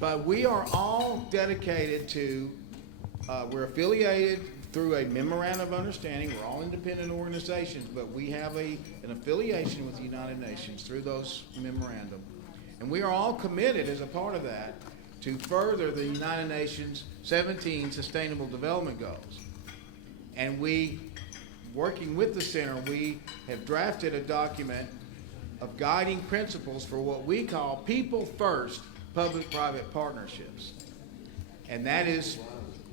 But we are all dedicated to, we're affiliated through a memorandum of understanding. We're all independent organizations, but we have an affiliation with the United Nations through those memorandum. And we are all committed as a part of that to further the United Nations 17 Sustainable Development Goals. And we, working with the center, we have drafted a document of guiding principles for what we call people first public-private partnerships. And that is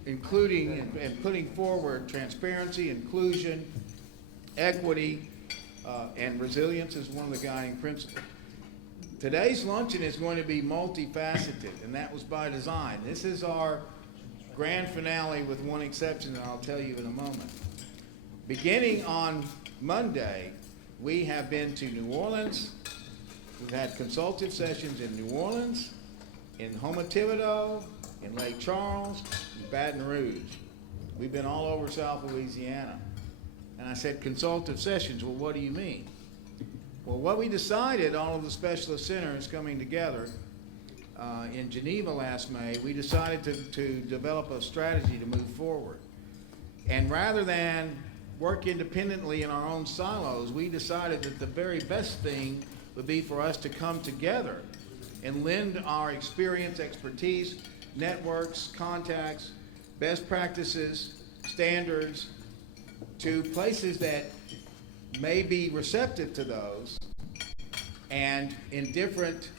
including and putting forward transparency, inclusion, equity, and resilience is one of the guiding principles. Today's luncheon is going to be multifaceted, and that was by design. This is our grand finale with one exception that I'll tell you in a moment. Beginning on Monday, we have been to New Orleans. We've had consultative sessions in New Orleans, in Houma Thibodaux, in Lake Charles, in Baton Rouge. We've been all over South Louisiana. And I said, consultative sessions, well, what do you mean? Well, what we decided, all of the specialist centers coming together in Geneva last May, we decided to develop a strategy to move forward. And rather than work independently in our own silos, we decided that the very best thing would be for us to come together and lend our experience, expertise, networks, contacts, best practices, standards to places that may be receptive to those and in different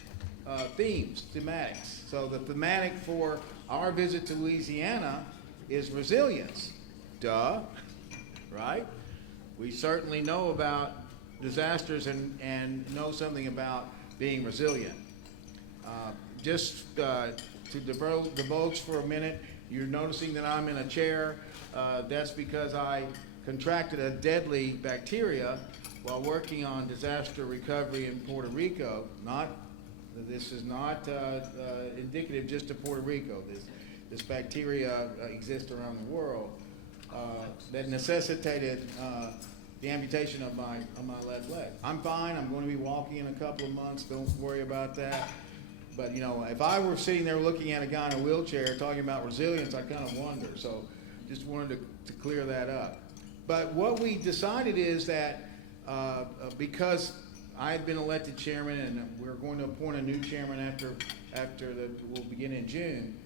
themes, thematics. So the thematic for our visit to Louisiana is resilience. Duh, right? We certainly know about disasters and know something about being resilient. Just to divulge for a minute, you're noticing that I'm in a chair. That's because I contracted a deadly bacteria while working on disaster recovery in Puerto Rico. This is not indicative just of Puerto Rico. This bacteria exists around the world that necessitated the amputation of my left leg. I'm fine. I'm going to be walking in a couple of months. Don't worry about that. But you know, if I were sitting there looking at a guy in a wheelchair talking about resilience, I'd kind of wonder. So just wanted to clear that up. But what we decided is that because I had been elected chairman, and we're going to appoint a new chairman we'll begin in June,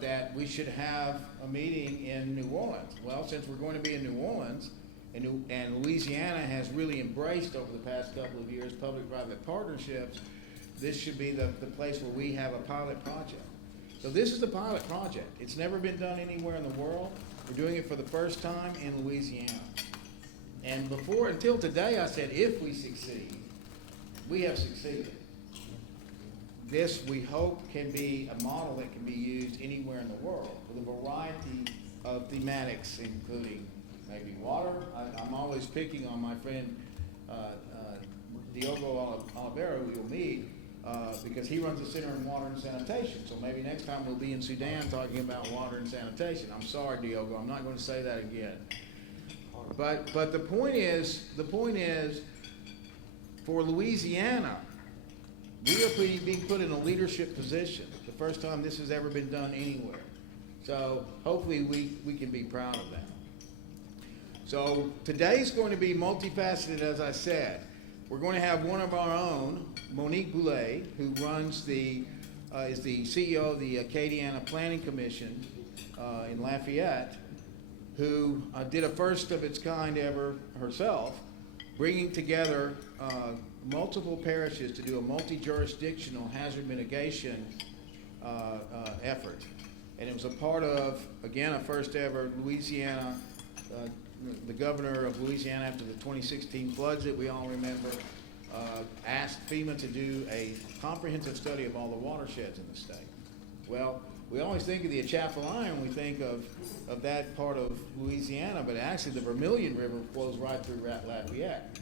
that we should have a meeting in New Orleans. Well, since we're going to be in New Orleans, and Louisiana has really embraced over the past couple of years public-private partnerships, this should be the place where we have a pilot project. So this is the pilot project. It's never been done anywhere in the world. We're doing it for the first time in Louisiana. And until today, I said, if we succeed, we have succeeded. This, we hope, can be a model that can be used anywhere in the world with a variety of thematics, including maybe water. I'm always picking on my friend Diogo Oliveira, who you'll meet, because he runs the Center in Water and Sanitation. So maybe next time we'll be in Sudan talking about water and sanitation. I'm sorry, Diogo, I'm not going to say that again. But the point is, for Louisiana, we are being put in a leadership position. The first time this has ever been done anywhere. So hopefully we can be proud of that. So today's going to be multifaceted, as I said. We're going to have one of our own, Monique Boulay, who runs is the CEO of the Acadiana Planning Commission in Lafayette, who did a first of its kind ever herself, bringing together multiple parishes to do a multi-jurisdictional hazard mitigation effort. And it was a part of, again, a first ever Louisiana, the governor of Louisiana after the 2016 floods that we all remember, asked FEMA to do a comprehensive study of all the watersheds in the state. Well, we always think of the Atchafalaya when we think of that part of Louisiana, but actually the Vermilion River flows right through Lafayette.